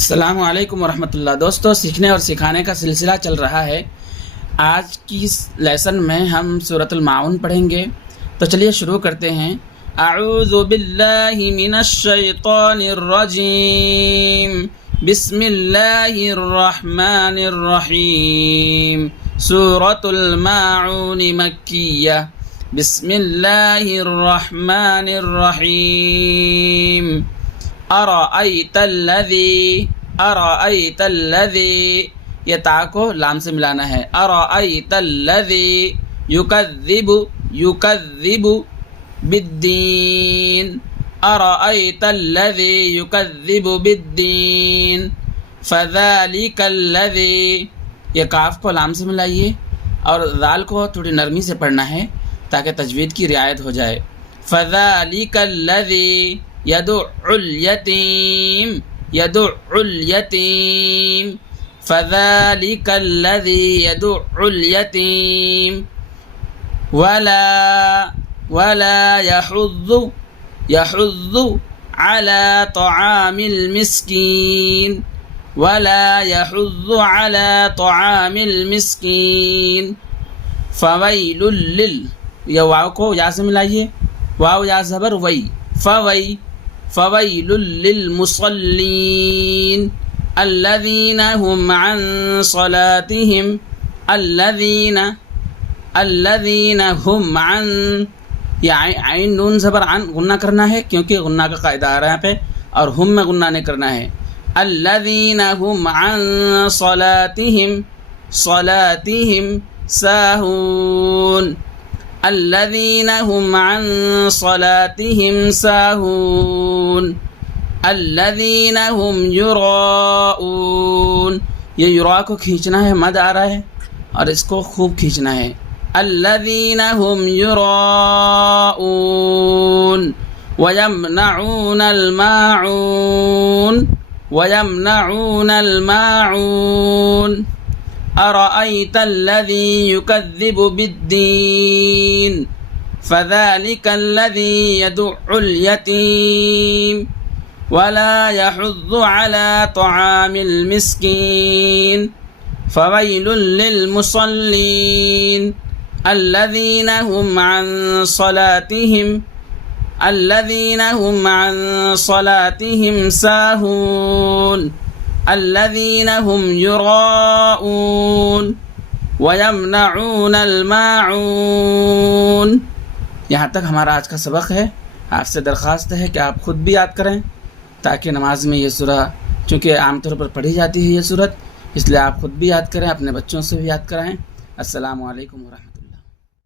अस्सलामु अलैकुम वरहमतुल्लाह। दोस्तों, सीखने और सिखाने का सिलसिला चल रहा है। आज की इस लेसन में हम सूरतुल माउन पढ़ेंगे। तो चलिए शुरू करते हैं। अऊज़ु बिल्लाहि मिनश शैतानिर रजीम, बिस्मिल्लाहिर रहमानिर रहीम। सूरतुल माउन मक्किया, बिस्मिल्लाहिर रहमानिर रहीम। अरअयतल्लज़ी, ये ता को लाम से मिलाना है। अरअयतल्लज़ी युकज़्ज़िबु बिद्दीन, अरअयतल्लज़ी युकज़्ज़िबु बिद्दीन। फ़ज़ालिकल्लज़ी, ये काफ को लाम से मिलाइए और ज़ाल को थोड़ी नरमी से पढ़ना है ताकि तजवीद की रियायत हो जाए। फ़ज़ालिकल्लज़ी यदुउल यतीम, फ़ज़ालिकल्लज़ी यदुउल यतीम। वला यहुज़्ज़ु अला तआमिल मिस्कीन, वला यहुज़्ज़ु अला तआमिल मिस्कीन। फ़वैलुल लिल, यह वाव को या से मिलाइए। वाव या ज़बर वई, फ़वैलुल लिल मुसल्लीन अल्लज़ीना हुम अन सलातिहिम, अल्लज़ीना हुम अन, या आइन नून ज़बर अन गुन्ना करना है क्योंकि गुन्ना का कायदा आ रहा है यहाँ पे, और हुम में गुन्ना नहीं करना है। अल्लज़ीना हुम अन सलातिहिम साहून, अल्लज़ीना हुम अन सलातिहिम साहून, अल्लज़ीना हुम युराऊन। ये युरा को खींचना है, मद आ रहा है और इसको खूब खींचना है। अल्लज़ीना हुम युराऊन वयमनऊनल माऊन। अरअयतल्लज़ी युकज़्ज़िबु बिद्दीन, फ़ज़ालिकल्लज़ी यदुउल यतीम, वला यहुज़्ज़ु अला तआमिल मिस्कीन। फ़वैलुल लिल मुसल्लीन अल्लज़ीना हुम अन सलातिहिम साहून, अल्लज़ीना हुम युराऊन वयमनऊनल माऊन। यहाँ तक हमारा आज का सबक है। आपसे दरख्वास्त है कि आप ख़ुद भी याद करें ताकि नमाज में ये सूरह, चूँकि आमतौर पर पढ़ी जाती है ये सूरत, इसलिए आप ख़ुद भी याद करें, अपने बच्चों से भी याद कराएँ। अस्सलामु अलैकुम वरहमतुल्लाह।